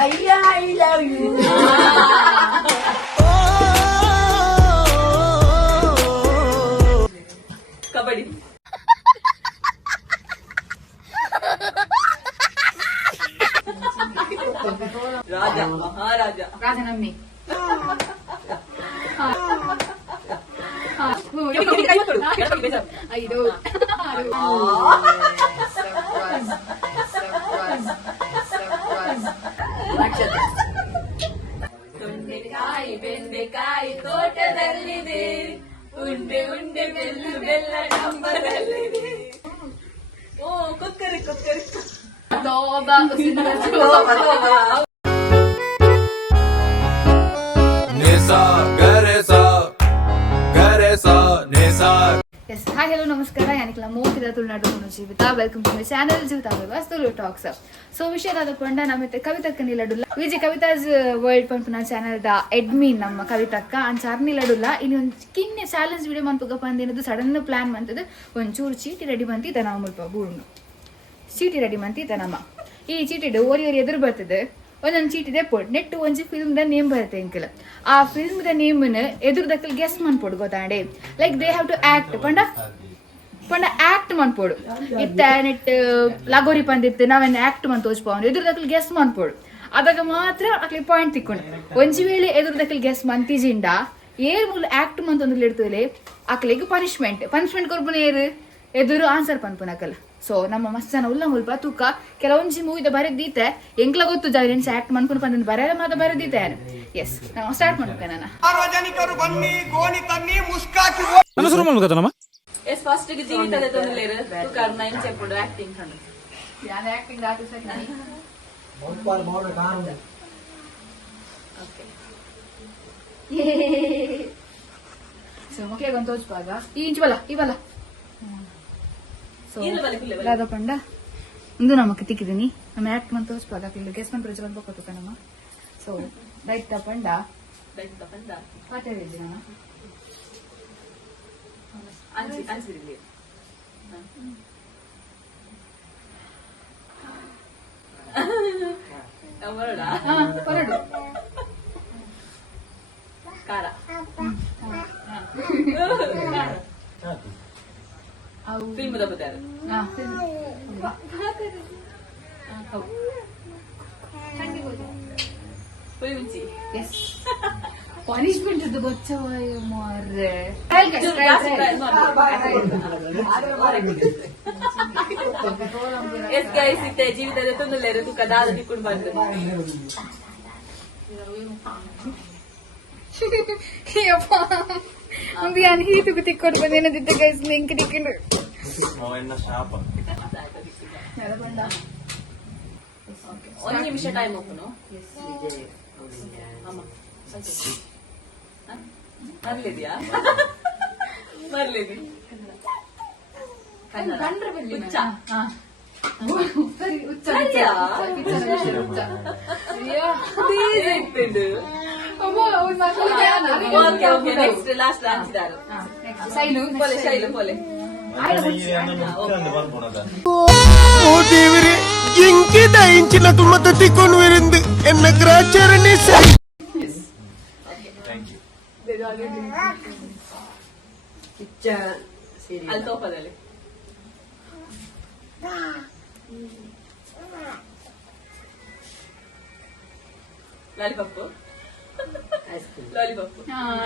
Bhaiya, I love you. Kabaddi. Raja, Maharaja. Raja namni. I do. ತೊಂಡೆಕಾಯಿ ಬೆಂಡೆಕಾಯಿ ತೋಟದಲ್ಲಿದೆ ಉಂಡೆ ಉಂಡೆ ಬೆಲ್ಲು ಬೆಲ್ಲ ಡಂಬರಲ್ಲಿದೆ. ಓ ಕೊಕ್ಕರೆ ಕೊಕ್ಕರೆ Yes, hi, hello, namaskar. ಯಾನಿಕಲ ಮೋತಿದ Tulunadu ಜೀವಿತ. ವೆಲ್ಕಮ್ ಟು ಮೈ ಚಾನೆಲ್ ಜೀವಿತ ಬೈವಾಸ್ ತುಳು ಟಾಕ್ಸ್. ಸೊ ವಿಷಯ ಆದಕೊಂಡ ನಮ್ಮತ್ತೆ ಕವಿತಕ್ಕ ನಿಲಡುಲ್ಲ ವಿಜಿ ಕವಿತಾಸ್ ವರ್ಲ್ಡ್ ಪಂಪನ ಚಾನೆಲ್ ದ ಅಡ್ಮಿನ್ ನಮ್ಮ ಕವಿತಕ್ಕ ಅಂಚಾರ್ ನಿಲಡುಲ್ಲ ಇನ್ನು ಒಂದು ಕಿನ್ನೆ ಚಾಲೆಂಜ್ ವಿಡಿಯೋ ಮನ್ಪುಗಪ್ಪ ಅಂದೇನದು ಸಡನ್ ಪ್ಲಾನ್ ಮಂತದ ಒಂಚೂರು ಚೀಟಿ ರೆಡಿ ಮಂತಿದ್ದ ನಾವು ಮುಲ್ಪ ಬೂರ್ನು ಚೀಟಿ ರೆಡಿ ಮಂತಿದ್ದ ನಮ್ಮ ಈ ಚೀಟಿಡು ಓರಿ ಎದುರು ಬರ್ತದೆ ಒಂದೊಂದು ಚೀಟಿ ದೆಪ್ಪೊಡು ನೆಟ್ಟು ಒಂಜಿ ಫಿಲ್ಮ್ ದ ನೇಮ್ ಬರುತ್ತೆ ಎಂಕಲ್ ಆ ಫಿಲ್ಮ್ ದ ನೇಮನ್ನು ಎದುರು ದಕ್ಕಲ್ ಗೆಸ್ ಮನ್ಪೊಡು ಗೊತ್ತಾಂಡೆ like they have to act ಪಂಡ ಆಕ್ಟ್ ಮನ್ಪೊಡು ಇತ್ತ ನೆಟ್ ಲಗೋರಿ ಪಂದಿತ್ತು ನಾವೇನು ಆಕ್ಟ್ ಮನ್ ತೋಚ್ಪವನು ಎದುರು ದಕ್ಕಲ್ ಗೆಸ್ ಮನ್ಪೊಡು ಅದಾಗ ಮಾತ್ರ ಅಕ್ಲಿ ಪಾಯಿಂಟ್ ತಿಕ್ಕೊಂಡು ಒಂಜಿ ವೇಳೆ ಎದುರು ದಕ್ಕಲ್ ಗೆಸ್ ಮಂತಿಜಿಂಡ ಏರ್ ಮೂಲ ಆಕ್ಟ್ ಮಂತ್ ಒಂದು ಇಡ್ತೇವೆ ಅಕ್ಲಿಗೆ ಪನಿಷ್ಮೆಂಟ್ ಕೊರ್ಪುನ ಏರು ಎದುರು ಆನ್ಸರ್ ಪನ್ಪುನಕಲ್ ಸೊ ನಮ್ಮ ಮಸ್ತ್ ಜನ ಉಲ್ಲ ಮುಲ್ಪ ತೂಕ ಕೆಲವೊಂಜಿ ಮೂವಿದ ಬರೆದೀತೆ ಎಂಕ್ಲ ಗೊತ್ತು ಜಾವಿನೆನ್ಸ್ ಆಕ್ಟ್ ಮನ್ಪುನ ಪಂದ ಬರೆಯಲ್ಲ ಮಾತ ಬರೆದೀತೆ ಎಸ್ ನಾವು ಸ್ಟಾರ್ಟ್ ಮಾಡ್ಬೇಕು ನಾನು ಸಾರ್ವಜನಿಕರು ಬನ್ನಿ ಗೋಣಿ ತನ್ನಿ ಮುಸ್ಕಾಕಿ ಶುರು ಮಾಡ್ಬೇಕಮ್ಮ ಎಸ್ ಫಸ್ಟ್ ಗೆ ಜೀವಿತದ ತೊಂದಲೇರು ತುಕಾರ್ ನೈನ್ ಚೆಪ್ಪುಡು ಆಕ್ಟಿಂಗ್ ಹಣ್ಣು ಯಾನ ಆಕ್ಟಿಂಗ್ ಆತು ಸರಿ ನಾನು ಓಕೆ ಸೊ ಮಕ್ಳಿಗೆ ಒಂದು ತೋಚ್ಪಾಗ ಈ ಇಂಚು ಬಲ್ಲ ಇವಲ್ಲ ಸೊ ರಾಧಪಂಡ ಒಂದು ನಮಕ್ ತಿಕ್ಕಿದೀನಿ ನಮ್ಮ ಆಕ್ಟ್ ಮಂತ್ ತೋಚ್ಪಾಗ ಗೆಸ್ ಮನ್ ಪ್ರಜೆ ಬಂದ್ಬೇಕು ನಮ್ಮ ಸೊ ರೈಟ್ ತಪಂಡ ಪಾಠ ಹೇಳಿದ್ದೆ ನಾನು ಅನ್ಸಿರಲಿ ಹೊರಡ ಹೊರಡು ಖಾರ ಫಿಲ್ಮ್ ದಬ್ಬದಾರ ಪುಳಿ ಮುಂಚಿ ಎಸ್ ಪನಿಷ್ಮೆಂಟ್ ಇದು ಗೊಚ್ಚವಾಯ ಮಾರ್ರೆ ಎಸ್ ಗೈಸ್ ಇತ್ತೆ ಜೀವಿತದ ತೊಂದಲೇರು ತೂಕ ದಾದ ತಿಕ್ಕೊಂಡು ಬಂದು ಒಂದು ಯಾನ್ ಹೀಟುಕು ತಿಕ್ಕೊಂಡು ಬಂದೇನದಿದ್ದೆ ಗೈಸ್ ಲಿಂಕ್ ತಿಕ್ಕೊಂಡು ಒಂದು ನಿಮಿಷ ಟೈಮ್ ಹೋಗ್ನು ಮರ್ಲಿದ್ಯಾ ಮರ್ಲಿದಿ ಹುಚ್ಚ ಇಟ್ಟಿದ್ದು ಓಕೆ ನೆಕ್ಸ್ಟ್ ಲಾಸ್ಟ್ ಹಂಚಿದಾರು ಪೊಲೆ ಶೈಲು ಪೊಲೆ ఇంకి దయించిన తుమ్మత తిక్కొని విరింది ఎన్న గ్రాచారని ಅಲ್ಲಿ ತೋಪದಲ್ಲಿ ಲಾಲಿಪಾಪ್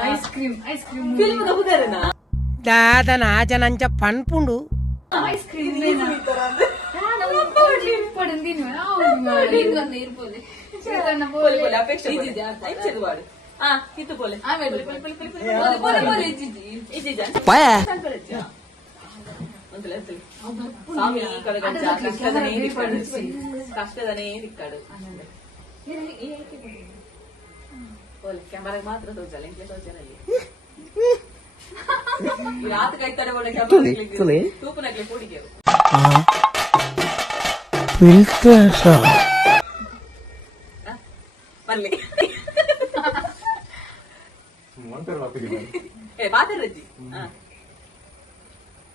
ಐಸ್ ಕ್ರೀಮ್ ಫಿಲ್ಮ್ ದಬ್ಬದಾರನಾ దాదన ఆజనంచ పన్పుండు ಐಸ್ ಕ್ರೀಮ್ ಪೊಲೆ ಪೊಲೆ ಅಪೇಕ್ಷೆ ಇಂಚಿದು ಬಾಡು ಕಿತ್ತು ಪೊಲೆ ಸ್ವಾಮಿ ಕಡಗಂಚ ಕಷ್ಟದನೇ ತಿಕ್ಕಡು ಕಷ್ಟದನೇ ತಿಕ್ಕಡು ಪೊಲೆ ಕ್ಯಾಮರಾಗೆ ಮಾತ್ರ ತೋಚಲ್ಲ ಇಂಕ್ಲೆ ತೋಚನಲ್ಲಿ ರಾತ್ ಕೈ ತಡೆ ಕ್ಯಾಮರಾ ತೂಪನಕ್ಲೆ ಕೂಡಿಗೆ ಮರ್ಲಿ ಏ ಬಾತರಜ್ಜಿ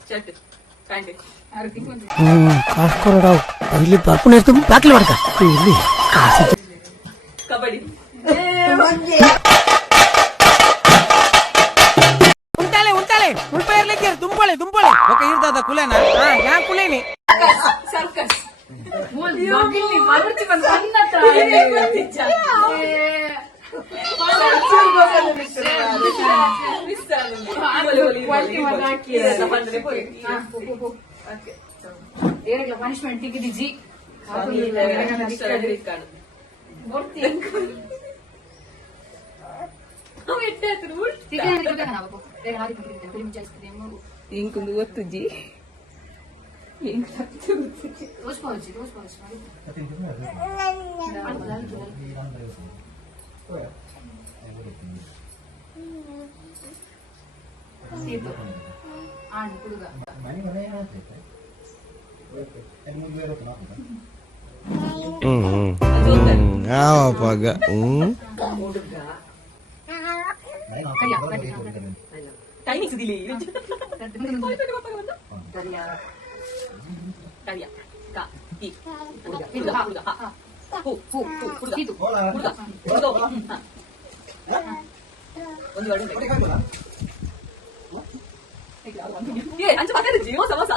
ಶರ್ಟ್ ಪ್ಯಾಂಟ್ కాసుకోరావు పగిలి పప్పు నేర్చుకుని ప్యాక్లు పడతా వెళ్ళి కాసి కబడ్డీ ఉంటాలే ఉంటాలే ముల్పేర్లు ఎక్కారు దుంపలే దుంపలే ఒక ఈర్దాద కులేనా యా కులేని సర్కస్ ಪನಿಷ್ಮೆಂಟ್ ತೆಗೆದಿಜಿ ఇంకొంದು ಗೊತ್ತುಜ್ಜಿ ಸೀತು ಆಣ್ ಹುಡುಗ ಪಗ ಟೈಮಿಂಗ್ಸ್ ದಿಲಿ ಅಂಚೆ ಮಾತಾಡಿದ್ರಿ ಹೊಸ ಹೊಸ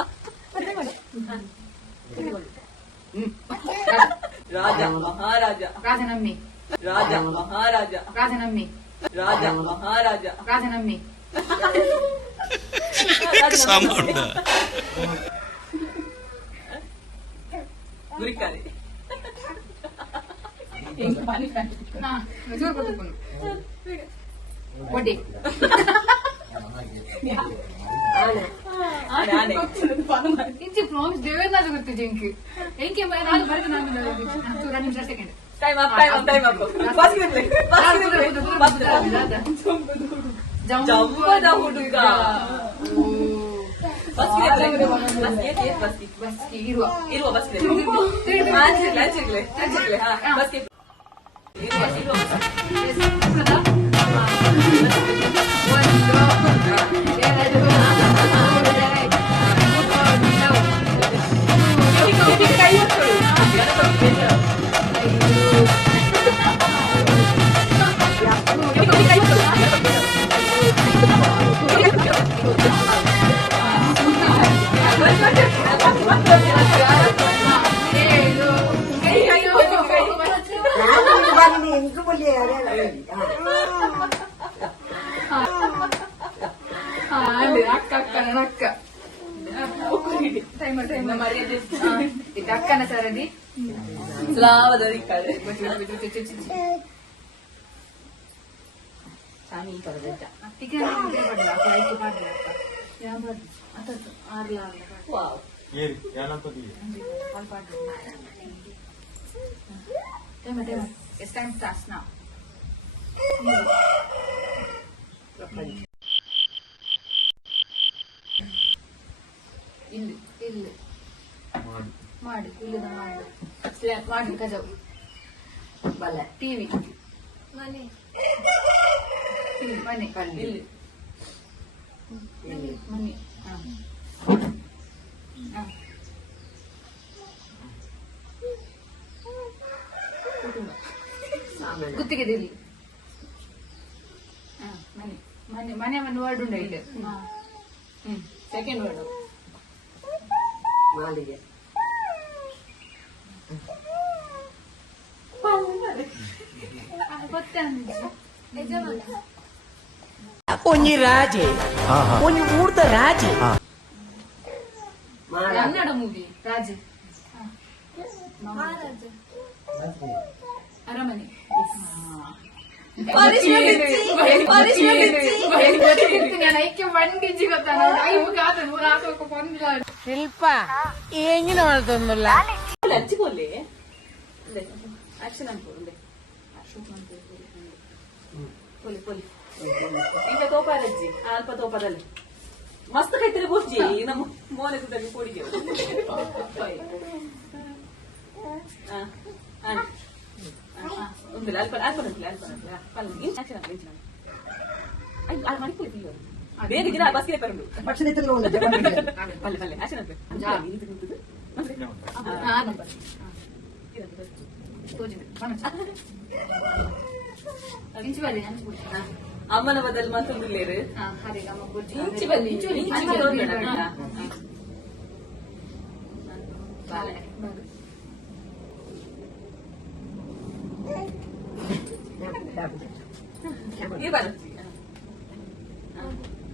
ರಾಜ ಮಹಾರಾಜ ರಾಜನಮ್ಮಿ ರಾಜ ಮಹಾರಾಜ ರಾಜನಮ್ಮಿ ರಾಜ ಮಹಾರಾಜ ರಾಜನಮ್ಮಿ ಗುರಿಕಾರಿ ಜೋರ್ ಬರ್ತಿಕೊಂಡು ಒಡ್ಡಿ ಇಂಚಿ ಪ್ರಾಮಿಸ್ ದೇವೇಂದ್ರ ಗೊತ್ತಿದೆ ಇಂಕಿ ಎಂಕೆ ನಾನು ಬರೆದು ನಾನು 2 ನಿಮಿಷ second time up time up ಜಂಬದ ಹುಡುಗ ಬಸ್ಗೆ ಇರುವ ಇರುವ ಬಸ್ಗೆ ಬಸ್ಗೆ ಅಕ್ಕ ಅಕ್ಕನ ಸರದಿ ಸ್ಲಾವದರಿಕಾರೆ It's time starts now. ಇಲ್ಲಿ ಇಲ್ಲಿ ಮಾಡಿ ಇಲ್ಲದ ಮಾಡಿ ಸ್ಲ್ಯಾಬ್ ಮಾಡಿ ಕಜವು ಬಲ ಟಿವಿ ಮನೆ ಮನೆ ಇಲ್ಲಿ ಮನೆ ಗುತ್ತಿಗೆ ಇಲ್ಲಿ ಮನೆ ಮನೆ ಮನೆ ಮನೆ ವರ್ಡ್ ಉಂಡ ಇಲ್ಲಿ ಸೆಕೆಂಡ್ ವರ್ಡ್ ಮಾಲಿಗೆ ಒಂಜಿ ರಾಜೆ ಒಂಜಿ ಊರ್ದ ರಾಜೆ ಕನ್ನಡ ಮೂವಿ ರಾಜೆ ಅರಮನೆ ಶಿಲ್ಪ എങ്ങനെ വളർത്തുന്നില്ല ಹಂಚಿಕೊಳ್ಳಿ ಆಕ್ಷನ್ ಅನ್ಕೊಂಡೆ ಪೊಲಿ ಪೊಲಿ ಈಗ ತೋಪಾರಜ್ಜಿ ಅಲ್ಪ ತೋಪದಲ್ಲಿ ಮಸ್ತ್ ಕೈತರೆ ಬೋಸ್ಜಿ ನಮ್ಮ ಮೋನೆ ಕುದಲ್ಲಿ ಕೊಡಿಗೆ ಒಂದಿಲ್ಲ ಅಲ್ಪ ಅಲ್ಪ ನಂತಲೇ ಅಲ್ಪ ನಂತಲೇ ಪಲ್ಲ ಆಕ್ಷನ್ ಅಂತ ಇಂಚಿನ ಅದು ಮಾಡಿಕೊಳ್ಳಿ ಬೇರೆ ದಿನ ಬಸ್ಗೆ ಪರಂಡು ಪಲ್ಲೆ ಪಲ್ಲೆ ಆಕ್ಷನ್ ಅಂತ ಅಮ್ಮನ ಬದಲು ಮತ್ತೊಂದು ಲೇರು ಇಂಚಿ ಬಲ್ಲಿ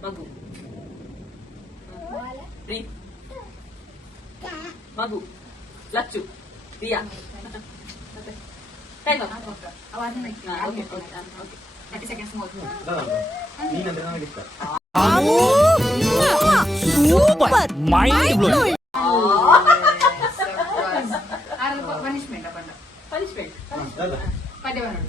ಮಗು ಮಗು Lachchu Priya time super mind blowing. Punishment punishment ಪದ್ಯ ಮಾಡೋಡು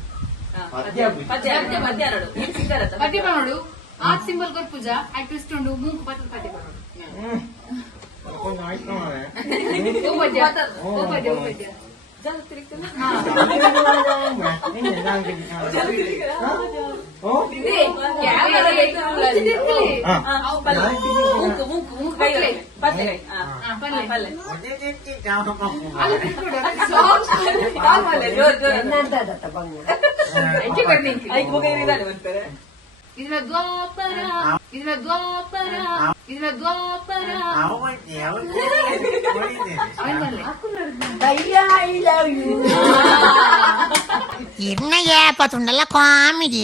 ಪದ್ಯ ಮಾಡೋಡು ಆ ಸಿಂಬಲ್ ಕೊಟ್ಟು ಪೂಜಾ ಆ ಟ್ವಿಸ್ಟ್ ಉಂಡು ಮೂಗು ಪತ್ರ ಪದ್ಯ ಮಾಡೋಡು ಇದರ ದ್ವಾಪರ ಇದರ ದ್ವಾಪರ ಇದರ ದ್ವಾಪರ ಇರ್ನಯ್ಯ ಪತ್ತುಂಡಲ್ಲ ಕಾಮಿಡಿ.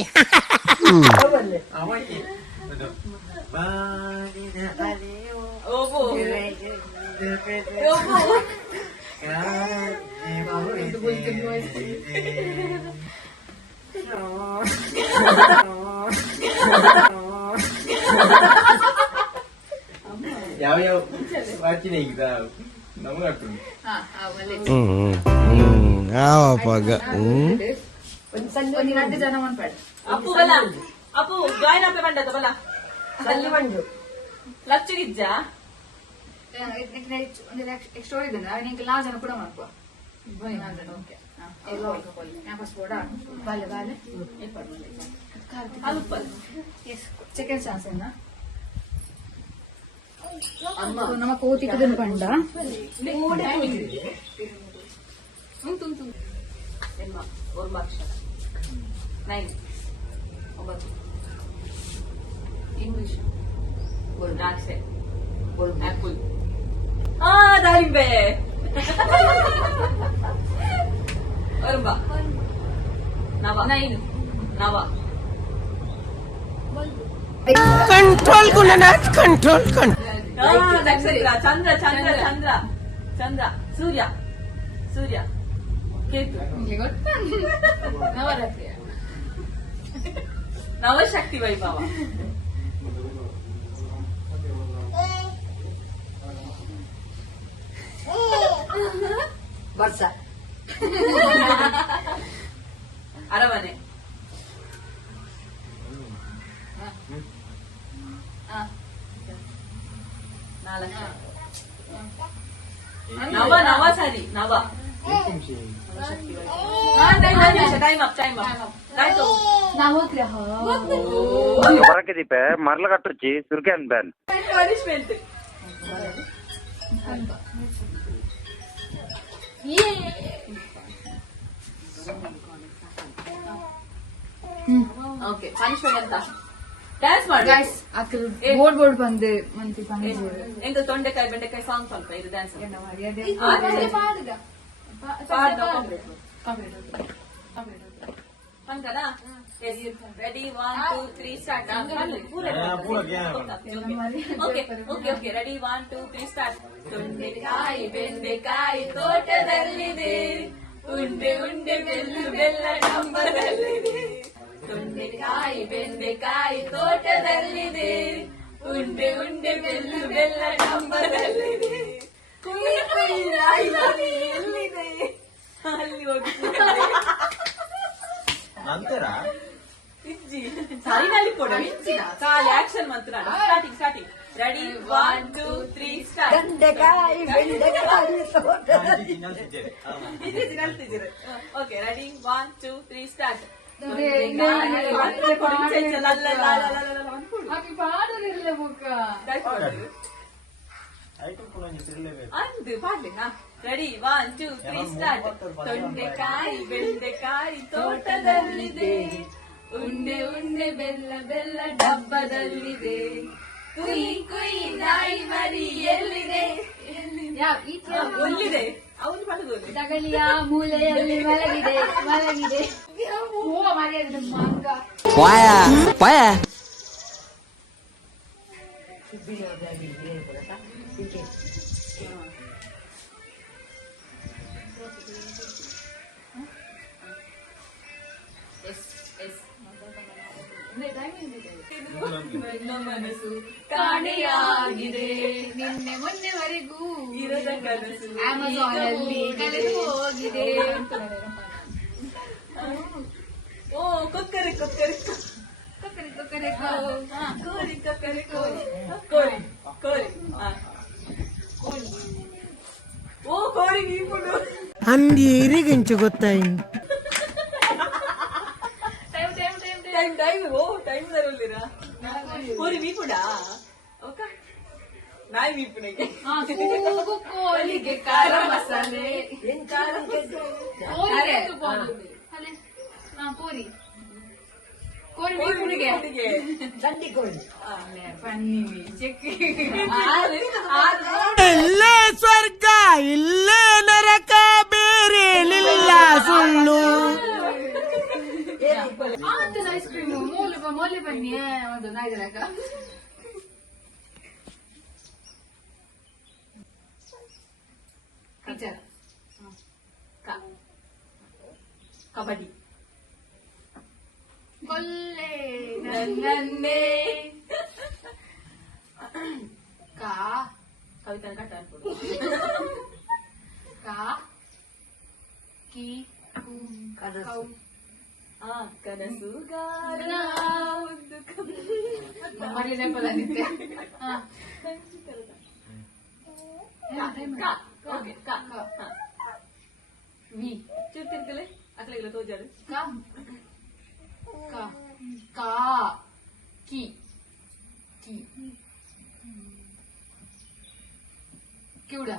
ಯಾವ ವಾಚಿನ ಈಗ ನಮಗೆ ಒಂದು ಜನ ಮಾಡ್ಬೇಡ ಅಪ್ಪು ಬಲ ಅಪ್ಪು ಜಾಯಿನ್ ಆಪೆ ಬಂಡದ ಬಲ ಅಲ್ಲಿ ಬಂಡು ಲಚ್ಚು ಗಿಜ್ಜ ಎಕ್ಸ್ಟ್ರಾ ಇದನ್ನ ನಿಂಗೆ ಲಾ ಜನ ಕೂಡ ಮಾಡ್ಕೋ ಓಕೆ ಬಾಲೆ ಬಾಲೆ ಸೆಕೆಂಡ್ ಚಾನ್ಸ್ ಏನ ನಮ್ಮ ಕೋತಿಕದನ್ನು ಪಂಡ ನೈನ್ 9 ಇಂಗ್ಲಿಷ್ ದ್ರಾಕ್ಷೆ ಆಪಲ್ ದಾಳಿಂಬೆ ಅರುಂಬ ನವ 9 ನವ ಕಂಟ್ರೋಲ್ ಗುಣನಾಥ್ ಕಂಟ್ರೋಲ್ ಕಂಟ್ರೋಲ್. ನಕ್ಷತ್ರ ಚಂದ್ರ ಚಂದ್ರ ಚಂದ್ರ ಚಂದ್ರ ಸೂರ್ಯ ಸೂರ್ಯ ಕೇತು ನವರಾತ್ರಿ ನವಶಕ್ತಿ ವೈಭವ ವರ್ಷ ಅರಮನೆ ನವ ನವ ಸರಿ ನವ ಟೈಮ್ ಅಪ್ ಟೈಮ್ ಅಪ್ ಆಯ್ತು ಹೊರಕಿದೀಪೆ ಮರ್ಲ ಕಟ್ಟುಚ್ಚಿ ಸುರ್ಕ್ಯಾನ್ ಬ್ಯಾನ್ ಪನಿಷ್ಮೆಂಟ್ ಓಕೆ ಪನಿಷ್ಮೆಂಟ್ ಅಂತ ಡ್ಯಾನ್ಸ್ ಮಾಡಿ ಬೋರ್ಡ್ ಬೋರ್ಡ್ ಬಂದು ಮಂತಿ ಎಂತ ತೊಂಡೆಕಾಯಿ ಬೆಂಡೆಕಾಯಿ ಸಾಂಗ್ ಸ್ವಲ್ಪ ಇದು ಡ್ಯಾನ್ಸ್ ಪಂಕನಾ ready 1 2 3 start okay okay okay ready 1 2 3 start ತೊಂಡೆಕಾಯಿ ಬೆಂಡೆಕಾಯಿ ತೋಟದಲ್ಲಿದೆ ಉಂಡೆ ಉಂಡೆ ಬೆಲ್ಲು ಬೆಲ್ಲ ಡಂಬರಲ್ಲಿದೆ ತೊಂಡೆಕಾಯಿ ಬೆಂಡೆಕಾಯಿ ತೋಟದಲ್ಲಿದೆ ಉಂಡೆ ಉಂಡೆ ಬೆಲ್ಲು ಬೆಲ್ಲ ಡಂಬರಲ್ಲಿದೆ ಕುಯ್ಯಿ ಕುಯ್ಯಿ ರಾಯಿ ಎಲ್ಲಿದೆ ಅಲ್ಲಿ ಹೋಗಿ ನಂತರ ಇಜ್ಜಿ ಸರಿನಲ್ಲಿ ಕೊಡ ಇಜ್ಜಿನ ಕಾಲಿ ಆಕ್ಷನ್ ಮಾತ್ರ ಸ್ಟಾರ್ಟಿಂಗ್ ಸ್ಟಾರ್ಟಿಂಗ್ ರೆಡಿ 1 2 3 ಸ್ಟಾರ್ಟ್ ಗಂಡೆಕಾಯಿ ಬೆಂಡೆಕಾಯಿ ನಲ್ತಿದ್ದೀರ ಓಕೆ ರೆಡಿ 1 2 3 ಸ್ಟಾರ್ಟ್ ಐಟಮ್ ಕೂಡ ತಿರ್ಲೇಬೇಕು ಅಂದು ಪಾಡ್ಲಿನಾ ರೆಡಿ 1 2 3 ಸ್ಟಾರ್ಟ್. ತೊಂಡೆಕಾಯಿ ಬೆಂಡೆಕಾಯಿ ತೋಟದಲ್ಲಿದೆ, ಉಂಡೆ ಉಂಡೆ ಬೆಲ್ಲ ಬೆಲ್ಲ ಡಬ್ಬದಲ್ಲಿದೆ, ಕುಯ್ ಕುಯ್ ನಾಯಿ ಮರಿ ಎಲ್ಲಿದೆ? ಎಲ್ಲಿದೆ? ಅವನು ಮಾಡೋದು ತಗಲಿಯ ಮೂಲೆಯಲ್ಲಿ ಮಲಗಿದೆ ಮಲಗಿದೆ. ಮನಸ್ಸು ಕಾಣೆಯಾಗಿದೆ, ನಿನ್ನೆ ಮೊನ್ನೆವರೆಗೂ ಇರದ ಕನಸು ಅಮೆಜಾನ್ ಅಲ್ಲಿ ಕಳೆದು ಹೋಗಿದೆ. ಓ ಕೊಕ್ಕರೆ ಕೊಕ್ಕರೆ ಕೊಕ್ಕರೆ ಕೊಕ್ಕರೆ ಕೋರಿ ಕೊಕ್ಕರೆ ಕೋರಿ ಕೋರಿ ಕೋರಿ ಓ ಕೋರಿ ನೀಪುಡು ಅಂದಿರಿಗಿಂಚು ಗೊತ್ತಾಯಿನ್ ಟೈಮ್ ಓ ಟೈಮ್ ತರಲಿರಾ ಕೋರಿ ನೀಪುಡಾ ಓಕೆ ನಾಯಿ ನೀಪುಣಿಗೆ ಕೋಳಿಗೆ ಖಾರ ಮಸಾಲೆ ಕೋರಿ ಕೋರಿ ಮೀನುಗೆ ದಂಡಿ ಕೋಳಿ ಪನ್ನೀವಿ ಚೆಕ್ಕಿ ಇಲ್ಲೇ ಸ್ವರ್ಗ ಇಲ್ಲೇ ನರಕ ಬೇರೆ ಇಲ್ಲ ಸುಳ್ಳು. ಐಸ್ ಕ್ರೀಮ್ ಮೂಲೆ ಬನ್ನಿ ಒಂದು ನಾಯ್ದರಾಗ ಟೀಚರ್ ಕಬಡ್ಡಿ ಕೊಲ್ಲೆ ನನ್ನೇ ಕಾ ಕವಿತಾ ಕಟ್ಟ ಅನ್ಕೊಡು ಕಾ ಕಿ ಕೌ ಕನಸುಗಾರ ಮರಿ ನೆನಪಲ್ಲಿದ್ದೆ. ವಿ ಚುಟ್ಟಿರ್ಕಲೆ ಅಕ್ಲೆಲ್ಲ ತೋಜಾರು ಕಾ ಕಾ ಕಾ ಕಿ ಕಿ ಕಿವುಡ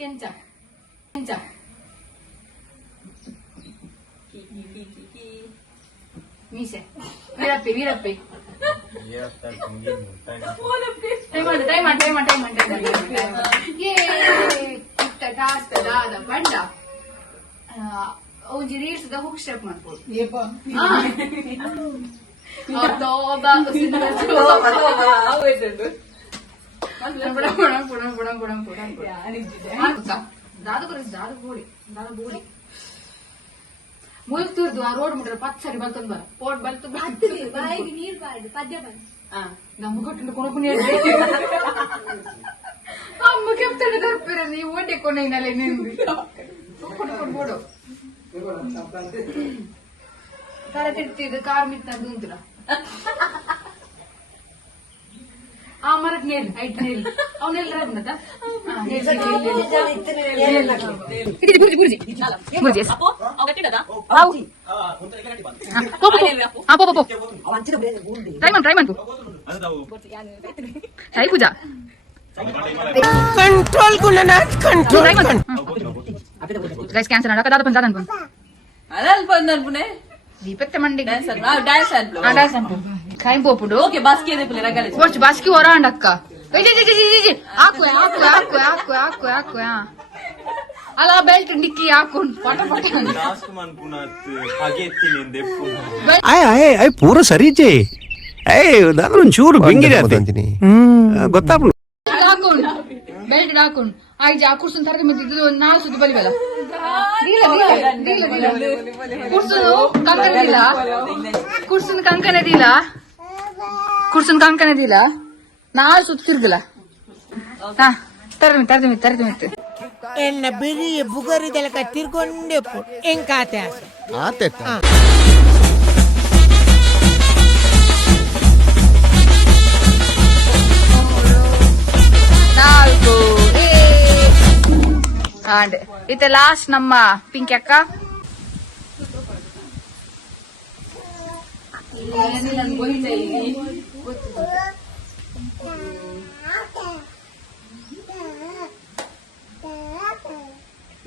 ಕೆಂಚ ಕೆಂಚ ಮೀಸೆ ವೀರಪ್ಪಿ ವೀರಪ್ಪಿ ಬಂಡ ಒಂಜಿ ರೀಲ್ಸ್ ಹುಕ್ ಸ್ಟೆಪ್ ಮಾಡ್ಬೋದು. ಮುಲ್ತುರ್ದು ಆ ರೋಡ್ ಮುಟ್ರೆ ಪಚ್ಚರಿ ಬಲ್ತಂದ್ ಬರ ಪೋಟ್ ಬಲ್ತು ಬಾಯಿಗೆ ನೀರು ಬಾರ್ದು ಪದ್ಯ ಬಂದು ನಮ್ಮ ಕೊಟ್ಟು ಕೊಣಪುಣಿ ಅಮ್ಮ ಕೆಪ್ತಡೆ ತರ್ಪಿರ ನೀವು ಒಡ್ಡೆ ಕೊನೆಯಲ್ಲಿ ನಿಂದು ಕೊಡ್ಬೋಡು ತರ ತಿಡ್ತಿದ್ದು ಕಾರ್ ಮಿತ್ತಂದು ಉಂಟುಲ ಆ ಮರಕ್ ನೇಲ್ ಐಟ್ ನೇಲ್ ಅವನೆಲ್ಲ ಬಂದತ Sai Pooja control Gunanath control guys క్యాన్సర్ అడక దాదా పంచాదన్ పన్ ಅದಲ್ ಬಂದ ಅನ್ಪುನೆ దీపెత్త మండి ಡ್ಯಾನ್ಸ್ ಡ್ಯಾನ್ಸ್ ಅನ್ಪು డాన్స్ అంపు ఖాయం పోపుడు ಓಕೆ ಬಾಸ್ಕಿ ಇದೆ ಪುಲೆ ರಗಳೆ వచ్చి బస్కి వరా అండక్క ఆకు ఆకు ఆకు ఆకు ఆకు ఆకు అలా బెల్ట్ నిక్కి ఆకున్ పట పట ಲಾಸ್ಟ್ ಮನ್ಪುನಾತ್ ಹಾಗೆ ಎತ್ತಿನಿಂದ ಅಯ್ಯ ಪೂರ ಸರಿಚೆ ಅದಾದ್ರೆ ಒಂಚೂರು ಬೆಂಗಿದೆ ಗೊತ್ತಾಗ್ಬಿಡು ಆಕುನ್ ಬೆಲ್ಟ್ ಆಕುನ್ ಆಯ್ತು ಆ ಕುರ್ಸನ್ ತರಗೆ ಮತ್ತೆ ಒಂದು 4 ಸುದ್ದಿ ಬಲಿವಲ್ಲ ಕುರ್ಸನ್ ಕಂಕನೆ ದಿಲ್ಲ 4 ಸುತ್ತ ತಿರ್ಗಲ್ಲ ತರದಿ ಎನ್ನ ಬಿರಿ ಬುಗರಿದೆಲ್ಲ ತಿರ್ಕೊಂಡೆ ಎಂಕಾತೆ ಆತೆ ನಾಲ್ಕು ಅಂಡ್ ಇತ್ತೆ ಲಾಸ್ಟ್ ನಮ್ಮ ಪಿಂಕಿ ಅಕ್ಕ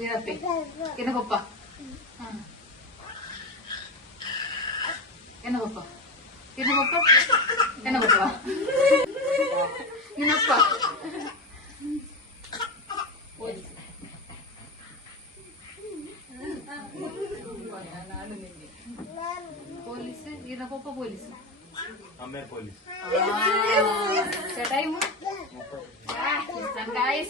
ಏನಪ್ಪಿ ಏನ ಪಪ್ಪ ಏನ ಪಪ್ಪ ಏನ ಪಪ್ಪ ಏನ ಪಪ್ಪ ಏನಪ್ಪ ಪೊಲೀಸ್ ಏನ ಪಪ್ಪ ಪೊಲೀಸ್ ಅಮ್ಮೆ ಪೊಲೀಸ್ ಟೈಮ್ guys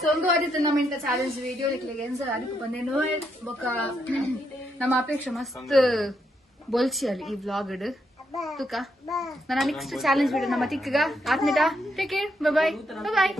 ಸೊಂದು ಆದಿತ್ತು ನಮ್ಮ ಇಂತ ಚಾಲೆಂಜ್ ವಿಡಿಯೋ ಇಕ್ಲಿಗೆ ಏನ್ಸರ್ ಅದಕ್ಕೆ ಬಂದೇನು ಬೊಕ್ಕ ನಮ್ಮ ಅಪೇಕ್ಷೆ ಮಸ್ತ್ ಬೋಲ್ಚಿ ಅಲ್ಲಿ ಈ ವ್ಲಾಗ್ ತುಕ ನನ್ನ ನೆಕ್ಸ್ಟ್ ಚಾಲೆಂಜ್ ವಿಡಿಯೋ ನಮ್ಮ ತಿಕ್ಕಗ ಆತ್ಮಿಟ ಟೇಕ್ ಕೇರ್ ಬೈ ಬಾಯ್